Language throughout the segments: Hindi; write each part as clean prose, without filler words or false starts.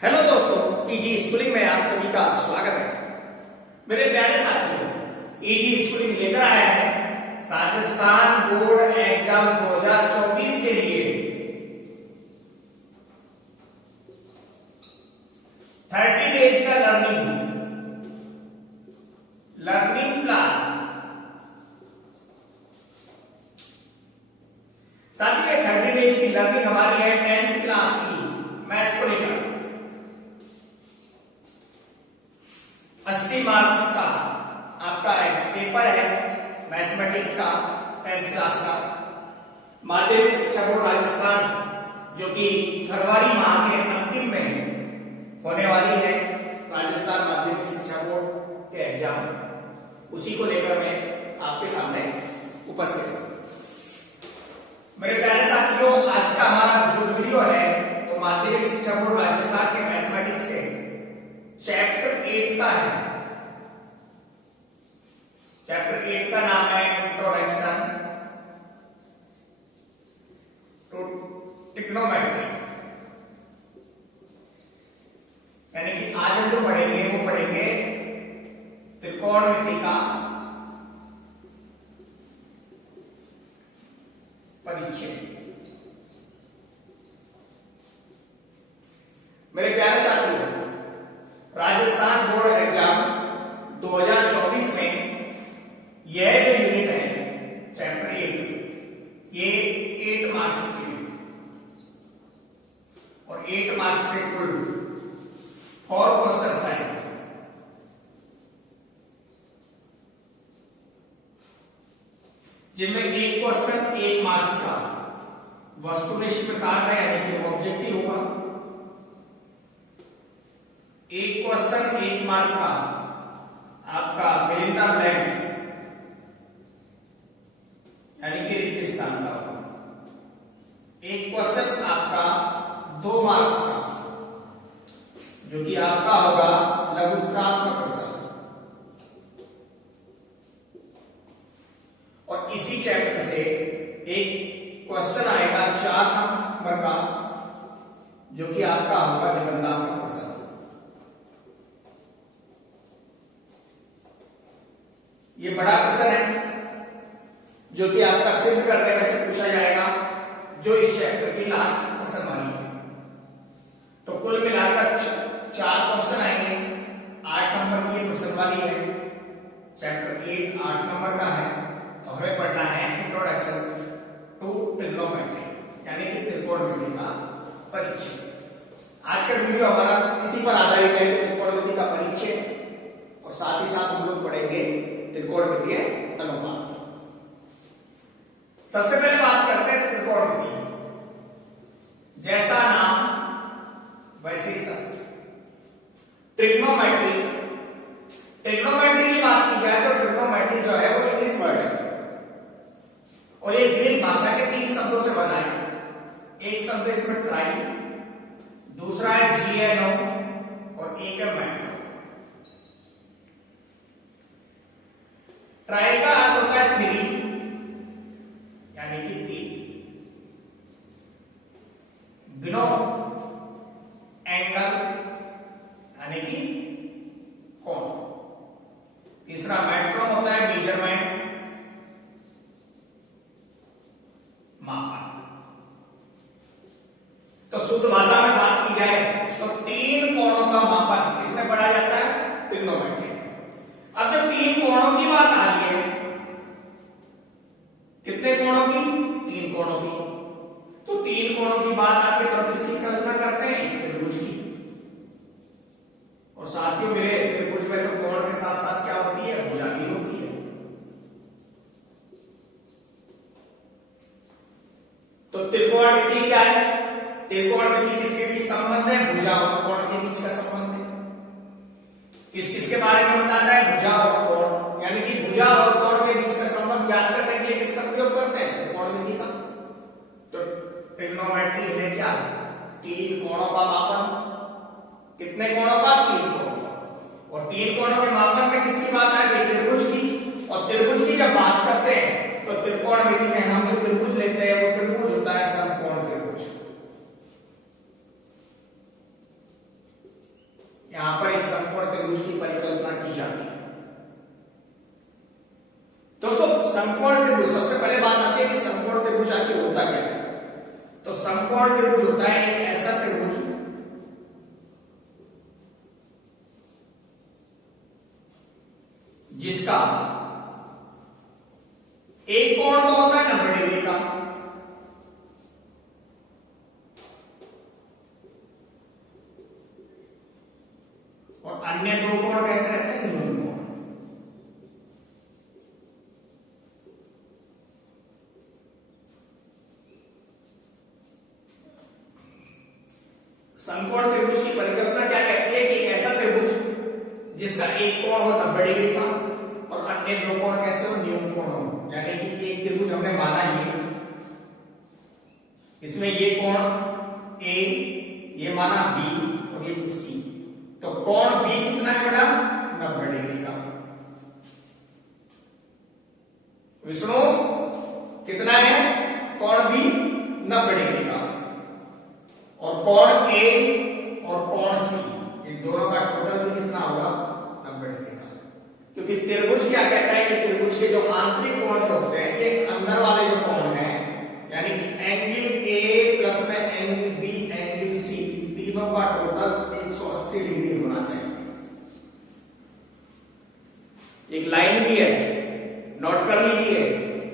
हेलो दोस्तों, इजी स्कूलिंग में आप सभी का स्वागत है। मेरे प्यारे साथियों, इजी स्कूलिंग लेकर आया है राजस्थान बोर्ड एग्जाम 2024 के लिए 30 डेज का लर्निंग प्लान। साथियों, 30 डेज की लर्निंग हमारी है 10th क्लास की मैथ को लेकर। 80 मार्क्स का आपका पेपर है मैथमेटिक्स का 10th क्लास का। माध्यमिक शिक्षा बोर्ड राजस्थान जो कि फरवरी माह के अंतिम में होने वाली है, राजस्थान माध्यमिक शिक्षा बोर्ड के एग्जाम, उसी को लेकर मैं आपके सामने उपस्थित हूं। मेरे प्यारे साथियों, आज का हमारा जो वीडियो है वो माध्यमिक शिक्षा बोर्ड राजस्थान के मैथमेटिक्स के चैप्टर 8 का है। चैप्टर 8 का नाम है इंट्रोडक्शन टू ट्रिग्नोमेट्री। यानी कि आज हम जो पढ़ेंगे वो पढ़ेंगे त्रिकोणमिति का परिचय। मेरे प्यारे साथियों, राजस्थान बोर्ड एग्जाम 2024 में यह जो यूनिट है चैप्टर 8, ये 8 मार्क्स की और 8 मार्क्स से कुल 4 क्वेश्चन आएंगे। जिनमें एक क्वेश्चन 1 मार्क्स का वस्तुनिष्ठ प्रकार का यानी कि ऑब्जेक्टिव होगा। एक क्वेश्चन 1 मार्क का आपका फिल इन द ब्लैंक्स यानी कि रिक्त स्थान का होगा। एक क्वेश्चन आपका 2 मार्क्स का जो कि आपका होगा लघुत्रात्मक प्रश्न। और इसी चैप्टर से एक क्वेश्चन आएगा 4 नंबर का जो कि आपका होगा निबंधात्मक प्रश्न। ये बड़ा प्रश्न है जो कि आपका सिद्ध करने में से पूछा जाएगा, जो इस चैप्टर की लास्ट प्रश्न वाली है। तो कुल मिलाकर 4 क्वेश्चन आएंगे। 8 नंबर की ये प्रश्न वाली है। चैप्टर 8 8 नंबर का है। तो हमें पढ़ना है इंट्रोडक्शन टू ट्रिग्नोमेट्री यानी कि त्रिकोणमिति का परिचय। आज का वीडियो हमारा इसी पर आधारित है कि त्रिकोणमिति का परिचय, और साथ ही साथ हम लोग पढ़ेंगे त्रिकोणमितीय अनुपात। सबसे पहले बात करते हैं त्रिकोणमिति। जैसा नाम वैसी शब्द। ट्रिग्नोमेट्री, ट्रिग्नोमेट्री की बात की जाए तो ट्रिग्नोमेट्री जो है वो इंग्लिश वर्ड है और ये ग्रीक भाषा के 3 शब्दों से बना है। एक शब्द इसमें ट्राई, दूसरा है जीएनओ और एक है मैट्रो। ट्राई का अर्थ होता है 3 यानी कि 3। ग्नो एंगल यानी कि कोण। तीसरा मैट्रो होता है मेजरमेंट, मापन। तो शुद्ध भाषा में बात की जाए तो 3 कोणों का मापन किसमें पढ़ा जाता है? ट्रिग्नोमेट्री। अब जब 3 कोणों की बात आ रही है, कितने कोणों की? 3 कोणों की। तो 3 कोणों की बात आती है तो किसकी कल्पना करते हैं? त्रिभुज की। और साथियों, मेरे त्रिभुज में तो कोण के साथ साथ क्या होती है? भुजा भी होती है। तो त्रिकोणमिति क्या है? त्रिकोणमिति किसके बीच संबंध है? भुजा और कोण के बीच का संबंध है। किस किस के बारे में बताता है? भुजा और कोण। यानी कि भुजा और कोण के बीच का संबंध ज्ञात करने के लिए किसका प्रयोग करते हैं? त्रिकोणमिति का। तो ट्रिग्नोमेट्री है क्या? 3 कोणों का मापन। कितने कोणों का? 3 कोणों का। और 3 कोणों के मापन में किसकी बात आ गई? त्रिभुज की। और त्रिभुज की जब बात करते हैं तो त्रिकोणमिति में हम जो त्रिभुज लेते हैं वो त्रिभुज होता है समकोण त्रिभुज। यहां पर एक समकोण त्रिभुज की परिकल्पना की जाती है। दोस्तों समकोण त्रिभुज, सबसे पहले बात आती है कि समकोण त्रिभुज आखिर होता क्या है। तो समकोण त्रिभुज होता है एक ऐसा त्रिभुज जिसका एक कोण तो होता है 90 डिग्री का, और अन्य दो कोण कैसे रहते हैं, न्यून कोण। समकोण त्रिभुज की परिकल्पना क्या कहती है कि ऐसा त्रिभुज जिसका एक कोण हो 90 डिग्री का और अन्य दो कोण कैसे हो, न्यून कोण हो। यानी कि एक त्रिभुज हमने माना ये, इसमें ये कोण A, ये माना B और ये C। तो कोण B कितना है बेटा, 90 डिग्री का। विष्णु कितना है कोण B, 90 डिग्री का, और कोण A और कोण C, इन दोनों का टोटल भी कितना होगा, 90 डिग्री का। क्योंकि त्रिभुज क्या कहता है कि त्रिभुज के जो आंतरिक कोण जो होते हैं, ये अंदर वाले जो कोण हैं, यानी कि एंगल A प्लस में एंगल B, एंगल C, तीनों का टोटल 180 डिग्री होना चाहिए। एक लाइन भी है, नोट कर लीजिए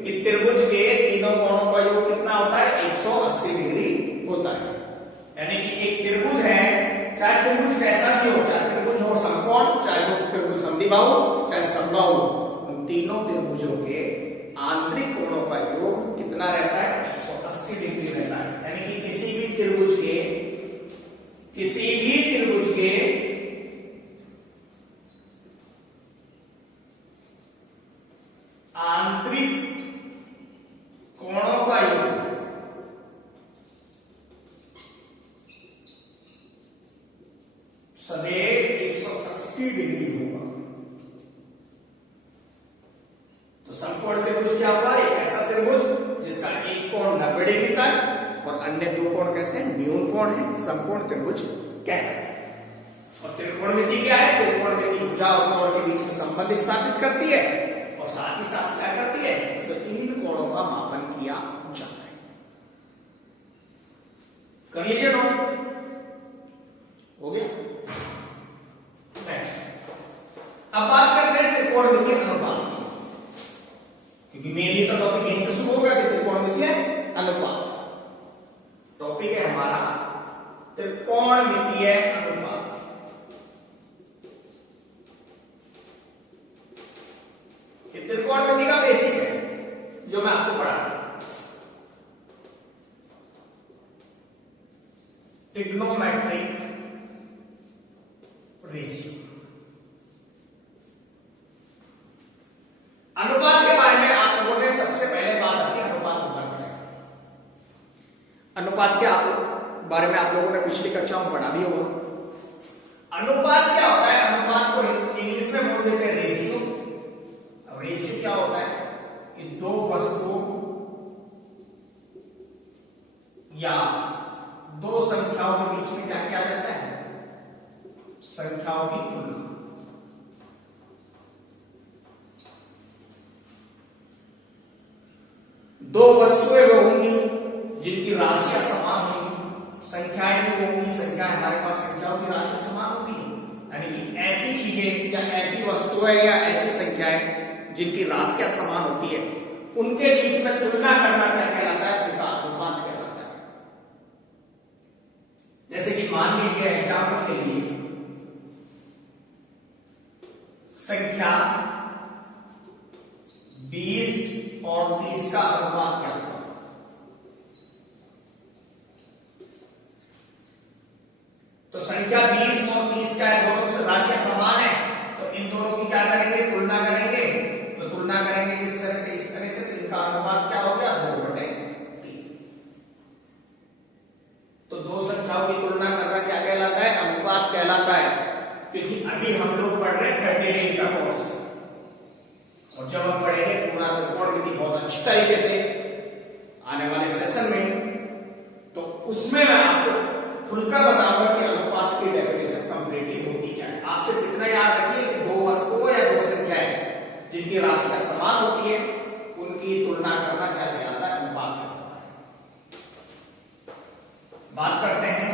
कि त्रिभुज के तीनों कोणों का योग कितना होता है, 180 डिग्री होता है। यानी कि एक त्रिभुज है, चाहे त्रिभुज कैसा भी हो, चाहे त्रिभुज हो समकोण, चाहे वो त्रिभुज समद्विबाहु, चाहे समबाहु, उन तीनों त्रिभुजों के आंतरिक कोणों का योग कितना रहता है, 180 डिग्री रहता है। यानी कि किसी भी त्रिभुज के आंतरिक कोणों का योग सदैव 180 डिग्री होगा। तो समकोण त्रिभुज क्या हुआ, एक ऐसा त्रिभुज जिसका एक कोण 90 डिग्री का और अन्य दो कोण कैसे, न्यून कोण है, समकोण त्रिभुज कहलाता है। और त्रिकोणमिति क्या है, त्रिकोणमिति भुजा और कोण के बीच में संबंध स्थापित करती है और साथ ही साथ क्या करती है, इसमें तीन कोणों का मापन किया जाता है। कर लीजिए नोट, हो गया। अब बात करते हैं त्रिकोणमिति अनुपात की, क्योंकि मेनली तो टॉपिक यहीं से शुरू होगा कि त्रिकोणमितीय अनुपात। टॉपिक है हमारा त्रिकोणमितीय अनुपात। ये त्रिकोणमिति का बेसिक है जो मैं आपको पढ़ा रहा हूं, ट्रिग्नोमेट्रिक रेशियो। अनुपात के बारे में आप लोगों ने सबसे पहले बात आती है, अनुपात होता क्या है। अनुपात के बारे में आप लोगों ने पिछली कक्षा में पढ़ा भी होगा। अनुपात क्या होता है, अनुपात को इंग्लिश में बोल देते हैं रेशियो। अब रेशियो क्या होता है कि दो वस्तुओं या दो संख्याओं के बीच में क्या किया जाता है, संख्याओं की तुलना। दो वस्तुएं वो होंगी जिनकी राशियां समान होंगी, संख्याएं भी होंगी, संख्या हमारे पास संख्याओं की राशि समान होती है। यानी कि ऐसी चीजें या ऐसी वस्तुएं या ऐसी संख्याएं जिनकी राशियां समान होती है, उनके बीच में तुलना करना क्या कहलाता है, उनका अनुपात कहलाता है। जैसे कि मान लीजिए एग्जाम्पल के लिए संख्या 20 और 30 का अनुपात क्या होगा। तो संख्या 20 और 30 का है, दोनों से राशियां समान है, तो इन दोनों की क्या करेंगे, तुलना करेंगे। तो तुलना करेंगे किस तरह से, इस तरह से, इनका अनुपात क्या हो गया, 2/3। तो दो संख्याओं की तुलना करना क्या कहलाता है, अनुपात कहलाता है। क्योंकि अभी हम लोग पढ़ रहे हैं 30 डेज का कोर्स, और जब हम पढ़ेंगे पूरा त्रिकोणमिति बहुत अच्छी तरीके से आने वाले सेशन में, तो उसमें मैं आपको खुलकर बताऊंगा कि अनुपात की डेफिनेशन कंप्लीटली होती जिनकी राशियां समान होती है उनकी तुलना करना क्या कहलाता है? अनुपात कहलाता है। बात करते हैं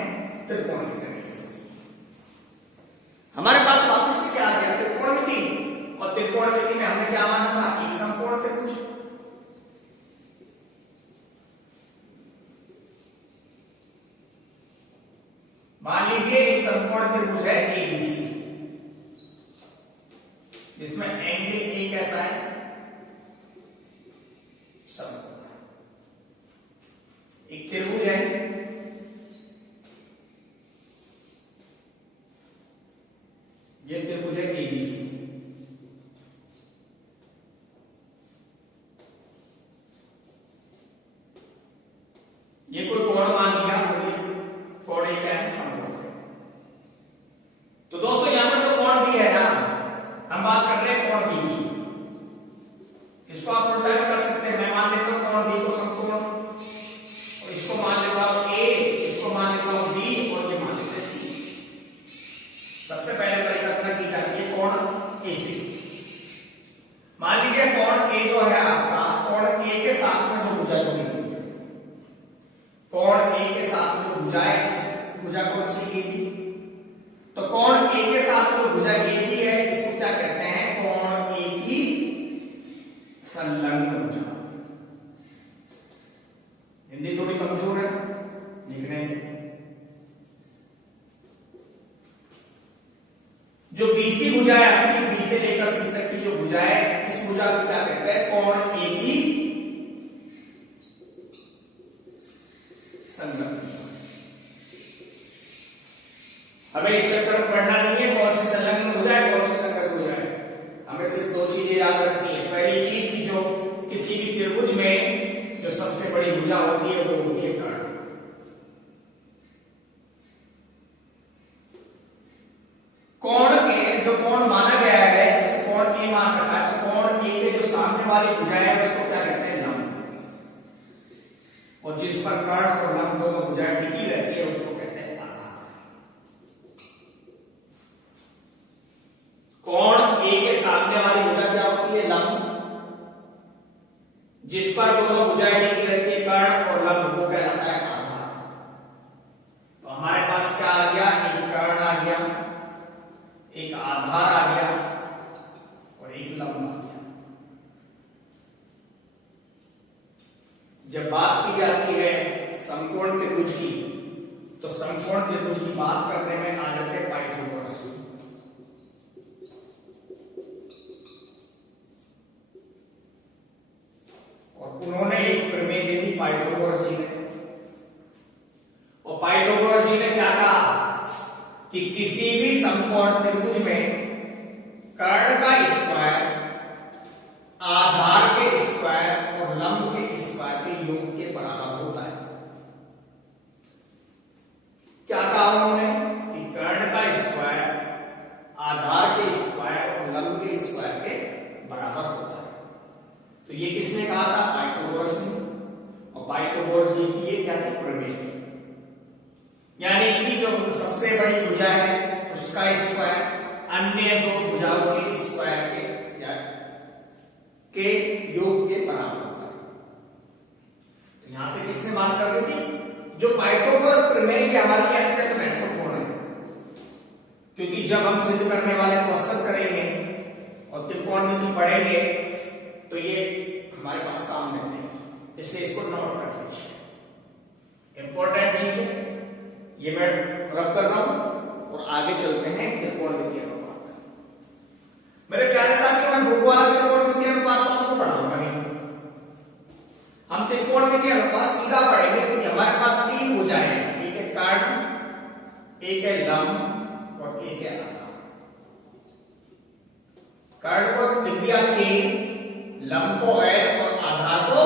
त्रिकोणमिति से। हमारे पास वापस से क्या आ गया? त्रिकोणमिति। और त्रिकोणमिति में हमने क्या माना था? एक समकोण त्रिभुज। मान लीजिए एक समकोण त्रिभुज है एबीसी, जिसमें एंगल ए कैसा है? समकोण। एक त्रिभुज है, ये त्रिभुज है एबीसी। ये कोई कोण मान लिया, कोण ए क्या है? समकोण। तो दोस्तों यहां पर जो कोण बी है ना, हम बात कर रहे हैं कोण बी की। इसको आप उल्टा भी कर सकते हैं। मैं मान लेता हूं कोण बी को समकोण, और इसको मान लेता हूं ए, इसको मान लेता हूं बी, और ये मान लेते हैं सी। सबसे पहले परिकल्पना की जाती है कोण ए सी। मान लीजिए कोण ए जो है आपका, कोण ए के साथ में जो भुजा जुड़ी हुई है, कोण ए के साथ में जो भुजा है, इस भुजा कौन सी? A B. तो कोण ए के साथ जो भुजा ए बी है, इसको क्या कहते हैं? कोण ए की संलग्न भुजा। हिंदी थोड़ी कमजोर है लिखने में। जो बीसी भुजा है आपकी, बी से लेकर सी तक की जो भुजा है, इस भुजा को क्या कहते हैं? कोण ए की संलग्न भुजा। हमें इस चक्कर में पढ़ना नहीं है कौन सी संलग्न भुजा है, कौन सी संलग्न भुजा है। हमें सिर्फ दो चीजें याद रखनी है। पहली चीज की जो किसी भी त्रिभुज में जो सबसे बड़ी भुजा होती है वो होती है कर्ण। कोण के जो कोण माना गया है, इस कोण ए मान रखा है, तो कोण ए के जो सामने वाली भुजा है उसको क्या कहते हैं? लंब। और जिस पर कर्ण और लंब दोनों भुजाएं टिकी रहती है उसको कहते हैं आधार। कोण ए के सामने वाली भुजा क्या होती है? लंब। जिस पर दोनों भुजाएं टिकी रहती है कर्ण और लंब, वो कहलाता है आधार। तो हमारे पास क्या आ गया? एक कर्ण आ गया, एक आधार आ गया, और एक लंब आ गया। जब बात की जाती है समकोण त्रिभुज की, तो समकोण त्रिभुज की बात करने में आ जाते हैं पाइथागोरस। और उन्होंने एक प्रमेय दे दी पाइथागोरस जी ने। और पाइथागोरस जी ने क्या कहा कि किसी भी समकोण त्रिभुज में कर्ण का स्क्वायर आधार के स्क्वायर और लंब के स्क्वायर के योग के बराबर होता है। क्या कहा उन्होंने? कि कर्ण का स्क्वायर आधार के स्क्वायर और लंब के स्क्वायर के बराबर होता है। तो ये किसने कहा था? पाइथागोरस ने। और पाइथागोरस जी की ये क्या थी? प्रमेय थी। यानी कि जो सबसे बड़ी भुजा है उसका स्क्वायर अन्य दो भुजाओं के स्क्वायर के योग के बराबर होता है। तो यहां से किसने बात कर दी थी? जो पाइथागोरस प्रमेय की हमारे लिए अत्यंत महत्वपूर्ण है, क्योंकि जब हम सिद्ध करने वाले क्वेश्चन करेंगे और त्रिकोणमिति पढ़ेंगे तो ये हमारे पास काम नहीं देगी, इसलिए इसको नोट कर लीजिए। इंपॉर्टेंट चीज है ये, मैं रब कर रहा हूं और आगे चलते हैं त्रिकोणमिति अनुपात। मेरे प्यारे साथियों, मैं बुक वाला त्रिकोणमिति अनुपात तो आपको पढ़ाऊंगा ही। हम त्रिकोणमिति अनुपात सीधा पढ़ेंगे क्योंकि हमारे पास तीन भुजाएं हैं, एक है कर्ण, एक है लंब और एक है आधार। कर्ण को लिख दिया K, लंब को L और आधार को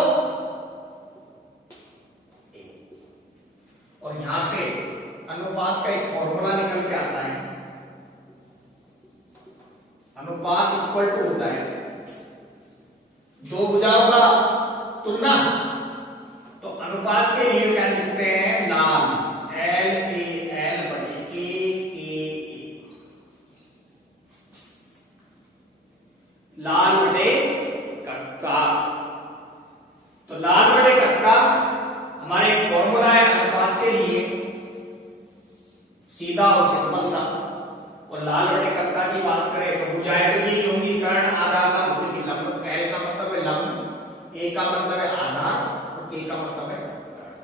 A। और यहां से अनुपात का एक फॉर्मूला निकल के आता है। अनुपात इक्वल टू होता है दो भुजाओं का तुलना। तो अनुपात के लिए क्या लिखते हैं? लाल LAL बटे KA, लाल बटे सीधा और सिंपल सा। और लाल बटे कक्का की बात करें तो भुजाएं तो यही होंगी, कर्ण आधार लंब, क्योंकि लंब एल का मतलब है लंब, ए का मतलब है आधार और के का मतलब है कर्ण।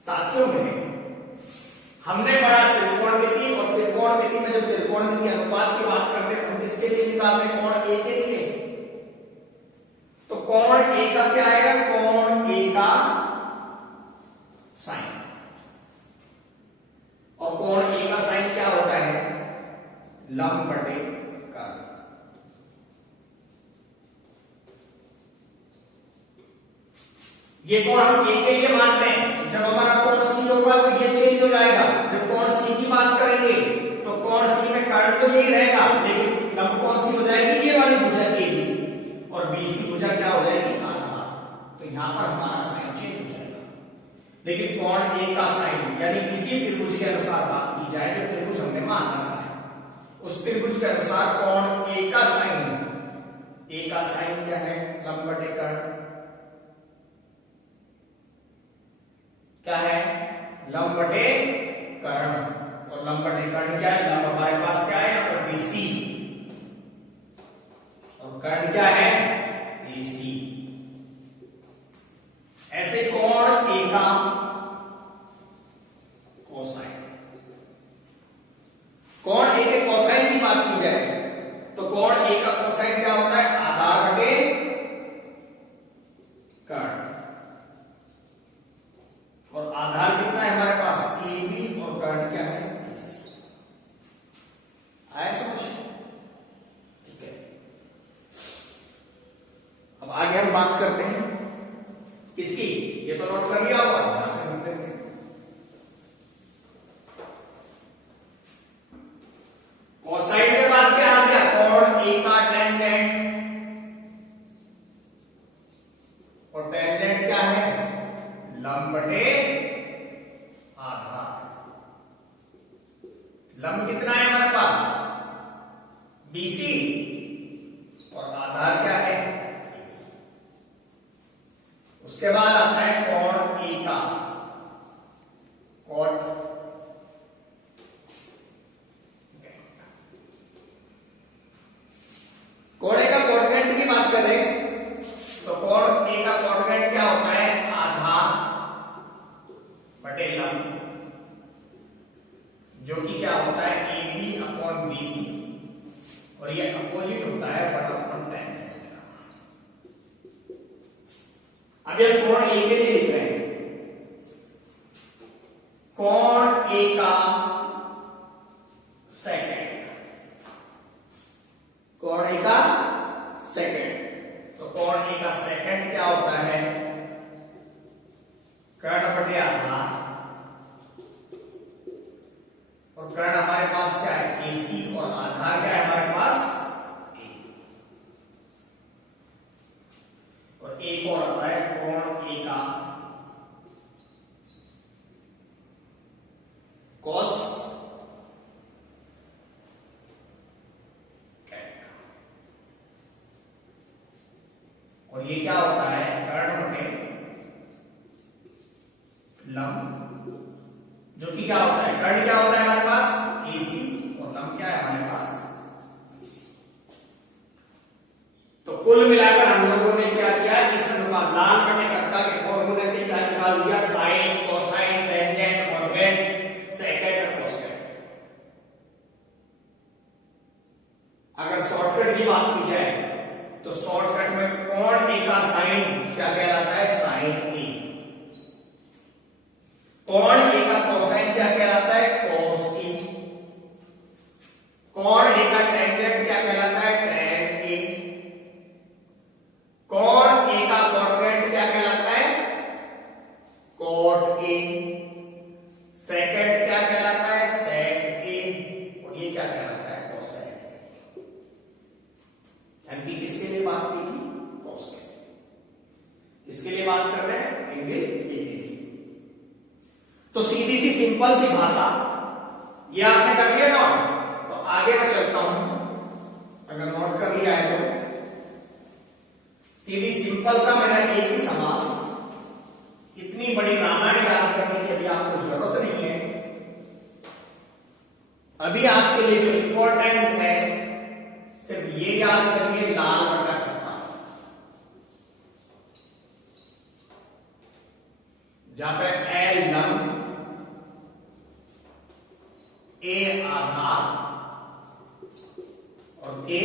साथियों में हमने पढ़ा त्रिकोणमिति, और त्रिकोणमिति में जब त्रिकोणमिति अनुपात की बात करते हैं हम किसके लिए निकालते हैं? कोण ए के लिए। तो कोण ए का क्या आएगा? कोण ए का साइन। और कोण ए का साइन क्या होता है? लंब बटे कर्ण। ये कोण हम ए के लिए मान रहे हैं। जब हमारा कोण सी होगा तो ये चेंज हो जाएगा। जब कोण सी की बात करेंगे तो कोण सी में कर्ण तो यही रहेगा, लेकिन लंब कौन सी हो जाएगी? ये वाली भुजा ए बी, और बीसी भुजा क्या हो जाएगी? आधार। तो यहां पर हमारा साइन चेंज हो जाएगा। लेकिन कोण ए का साइन यानी इसी त्रिभुज के अनुसार बात की जाए जो त्रिभुज हमने मान रखा है, उस त्रिभुज के अनुसार कोण ए का साइन, ए का साइन क्या है? लंब बटे कर्ण। क्या है? लंब बटे कर्ण। और लंब बटे कर्ण क्या है? लंब हमारे पास क्या है? यहाँ पर बीसी, और कर्ण क्या है? एसी। ऐसे कोण ए का कोसाइन, कोण ए के कोसाइन की बात की जाए तो कोण ए का कोसाइन क्या होता है? आधार बटे कर्ण। और आधार कितना है हमारे पास? ए बी, और कर्ण क्या है? आया समझ? ठीक है। अब आगे हम बात करते हैं किसकी? ये तो नोट कर लिया होगा, यहां से हम देखें। कोसाइन के बाद क्या आ गया? कोण ए का टेंजेंट, और टेंजेंट क्या है? लंब बटे आधार। लंब कितना है हमारे पास? बीसी, और आधार क्या है? उसके बाद आता है कोण ए का कोट। कोण ए का कोटगेंट की बात करें तो कोण ए का कोटगेंट क्या होता है? आधार बटे लंब, जो कि क्या होता है? A B upon B C, और ये अपोजिट होता है वन अपॉन टेंजेंट। अब ये कोण ए के लिए लिख रहे हैं। कोण ए का सेकंड, कोण ए का सेकंड। तो कोण ए का सेकंड क्या होता है? कर्ण बटे आधार, और कर्ण हमारे पास क्या है? एसी, और आधार क्या है हमारे पास? ए। और ए कौन आता है? कोण ए का कॉस, और ये क्या होता है? कर्ण बटे लंब, जो कि क्या होता है? कर्ण क्या होता है हमारे पास? एसी, और लंब क्या है हमारे पास? बीसी। तो कुल मिलाकर हम लोगों ने क्या किया? इस अनुपात लाल बटे कक्का के फॉर्मूले से क्या निकाल दिया? Sine, cosine, tangent, cotangent, secant, cosecant. अगर शॉर्टकट की बात की जाए तो शॉर्टकट में कोण ए का साइन क्या कहलाता है? साइन ए। कोण ए का कोसाइन क्या कहलाता है? कोस ए। कोण ए का टेंजेंट क्या कहलाता है? टेन ए। कोण ए का कोटगेंट क्या कहलाता है? Cot A. सेकेंड क्या कहलाता है? सेक ए। और ये क्या कहलाता है? कोसेक ए। यानी किसके लिए बात की थी? कोसेक। किसके लिए बात कर रहे हैं? एंगल ए के लिए। तो सीधी सी सिंपल सी भाषा ये आपने कर लिया नोट। तो आगे मैं चलता हूं, अगर नोट कर लिया है तो सीधी सिंपल सा मेरा एक ही सवाल, इतनी बड़ी रामायण याद करने की अभी आपको जरूरत नहीं है। अभी आपके लिए जो इंपॉर्टेंट है सिर्फ ये याद करिए, लाल बटा कप्पा, जहां पे एल लंब, ए आधार और के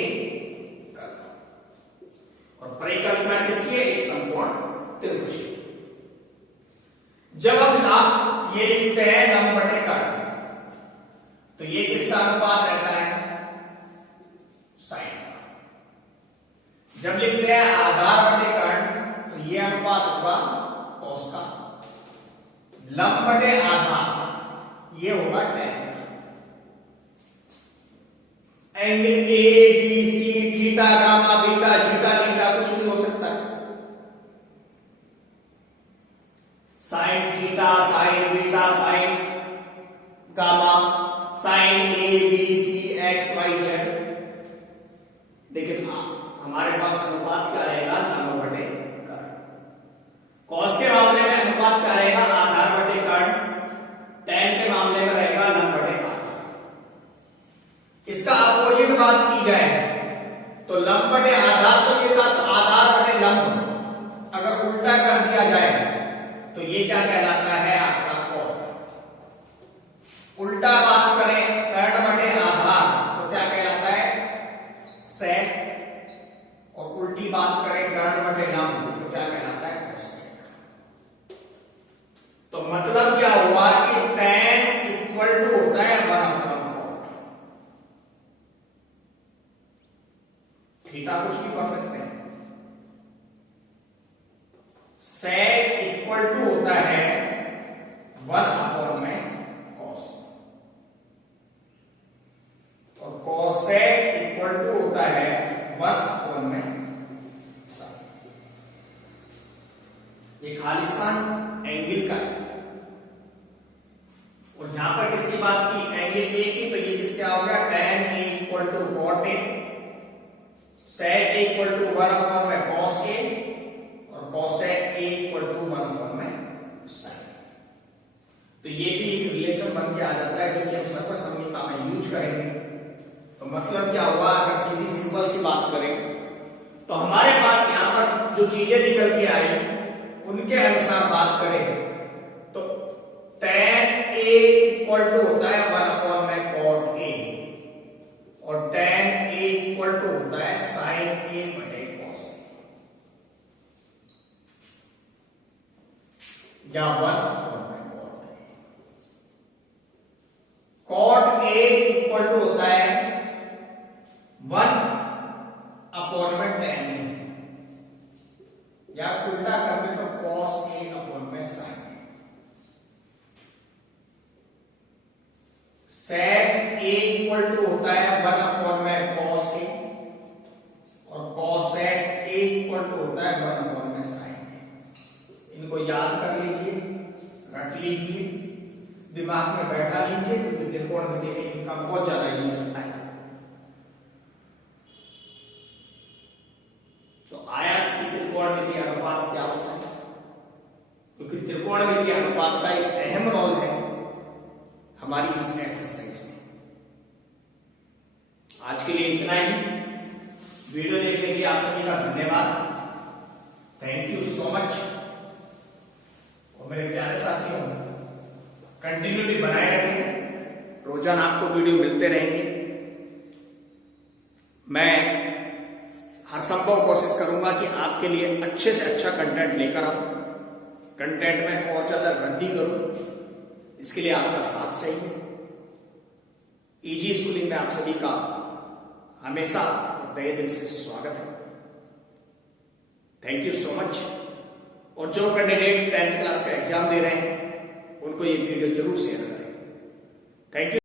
कर्ता। और परिकल्पना किसकी है? एक समकोण त्रिभुज। जब हम ये लिखते हैं लंब बटे कर्ण, तो ये किसका अनुपात रहता है? साइन का। जब लिखते हैं आधार बटे कर्ण, तो ये अनुपात होगा कॉस का। लंब बटे आधार, ये होगा tan का। Angle A B C, theta gamma beta zeta theta कुछ भी हो सकता है। Sine theta, sine beta, sine gamma, sine A B C X Y Z. लेकिन हमारे पास अनुपात क्या रहेगा? लंब बटे कर्ण। कॉस के मामले में अनुपात क्या रहेगा? आधार बटे कर्ण। tan के मामले में रहेगा लंब बटे आधार। इसका अपोजिट बात की जाए तो लंब बटे आधार, तो ये था तो आधार बटे लंब अगर उल्टा कर दिया जाए तो ये क्या कहलाता है? आपका कॉट। उल्टा बात करें कर्ण बटे आधार तो क्या कहलाता है? सेक। और उल्टी बात करें कर्ण बटे लंब तो क्या कहलाता है? कोसेक। तो मतलब क्या हुआ कि tan इक्वल टू होता है 1/cot। थीटा कुछ भी पढ़ सकते हैं। सेक इक्वल टू होता है 1/cos, और कोसेक इक्वल टू होता है 1/sin। ये खालिस्तान एंगल का है। और यहां पर किसकी बात की? एंगल ए की। तो ये किस क्या हो गया? tan a equal to cot a, sec a equal to 1/cos a, और cosec a equal to 1/sin। तो ये भी एक रिलेशन बन के आ जाता है जो कि हम सर्व संहिता में यूज करेंगे। तो मतलब क्या हुआ? अगर सीधी सिंपल सी बात करें तो हमारे पास यहां पर जो चीजें निकल के आई उनके अनुसार बात करें तो tan a इक्वल टू होता है 1/cot a, और tan a इक्वल टू होता है sin a बटे cos a, या 1/cot a। cot a equal to होता है 1/tan a, या उल्टा कर दे तो cos a/sin a। sec a equal to होता है 1/cos a, और cosec a इक्वल टू होता है 1/sin a। इनको याद कर लीजिए, रट लीजिए, दिमाग में बैठा लीजिए, क्योंकि त्रिकोणमिति में इनका बहुत ज्यादा यूज होता है। तो आयत की त्रिकोणमिति अनुपात क्या होता है? क्योंकि त्रिकोणमिति अनुपात का एक अहम रोल है हमारी इस एक्सरसाइज में। आज के लिए इतना ही। वीडियो देखने के लिए आप सभी का धन्यवाद। Thank you so much. और मेरे प्यारे साथियों, कंटिन्यूटी बनाए रखें, रोजाना आपको वीडियो मिलते रहेंगे। मैं हर संभव कोशिश करूंगा कि आपके लिए अच्छे से अच्छा कंटेंट लेकर आऊं, कंटेंट में और ज्यादा वृद्धि करूं। इसके लिए आपका साथ चाहिए। इजी स्कूलिंग में आप सभी का हमेशा तहे दिल से स्वागत है। Thank you so much. और जो कैंडिडेट 10th क्लास का एग्जाम दे रहे हैं उनको ये वीडियो जरूर शेयर करें। Thank you.